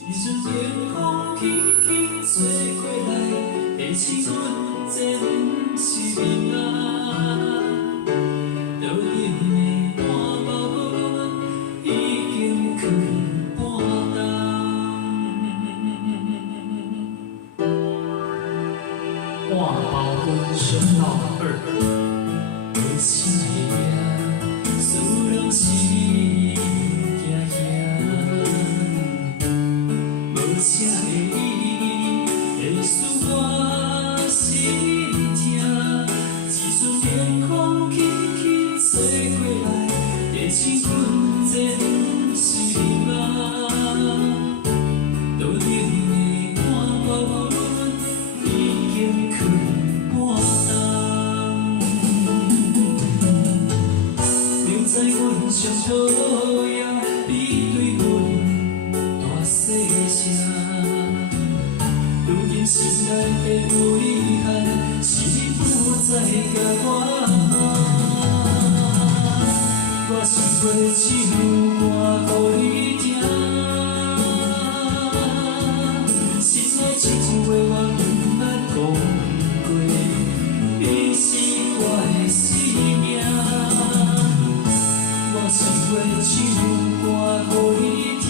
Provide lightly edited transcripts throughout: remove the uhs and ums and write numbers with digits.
一阵天空起起吹过来，提醒阮这不是命啊。路顶的半包阮已经去半冬。半包阮选老二，无啥会赢，输拢是你行行。无啥会意，会使我心痛。一阵天空起起吹过来，提醒阮这不是命啊。路顶的半包阮已经去半冬。明知阮上讨厌，你对阮大细声。如今心内的有遗憾，是你不再甲我。我想过一首歌予你听，心内一句话我不捌讲过，你是我的生命。我想过一首歌予你听，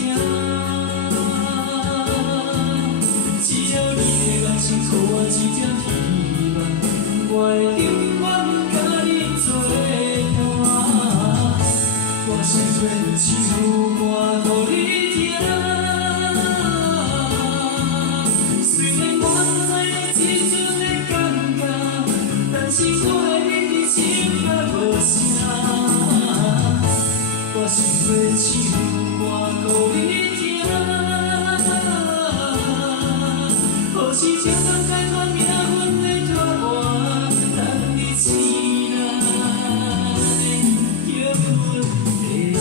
只要你的眼睛给我一点希望，我会永远甲你作伴。我想过一首歌予你听，虽然我知这阵的感觉，但是我的你真还无声。我想过一首歌予你听，或是这份解脱命运的拖磨，等你醒来，叫阮会赢。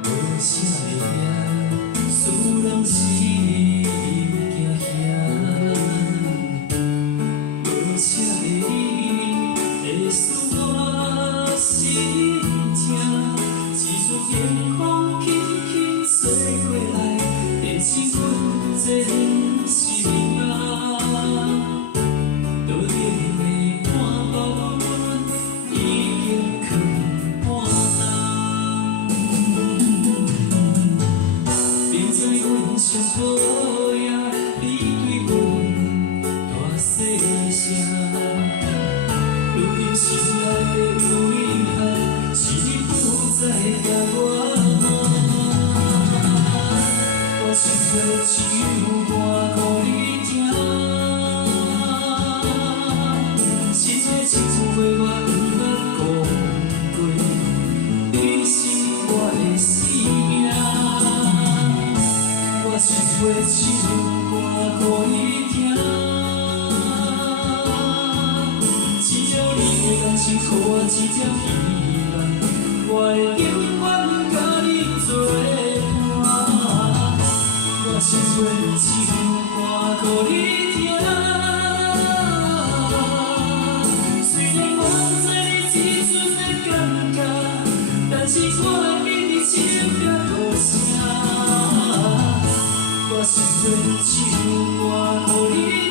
无啥会赢，输拢是你行行。无啥会意，会使我心痛。一阵天空起起吹过来，提醒阮这不是命啊。路顶的半包阮已经去半冬。明知阮上讨厌，你对阮大细声。如今心内的有遗憾，是你不再甲我。我想过一首歌予你听，心内一句话我不捌讲过，你是我的生命。我想过一首歌予你听，只要你的眼睛给我一点希望，我会永远甲你作伴。我想过一首歌予你听，虽然我知你这阵的感觉，但是我的你真还无声。我想过一首歌予你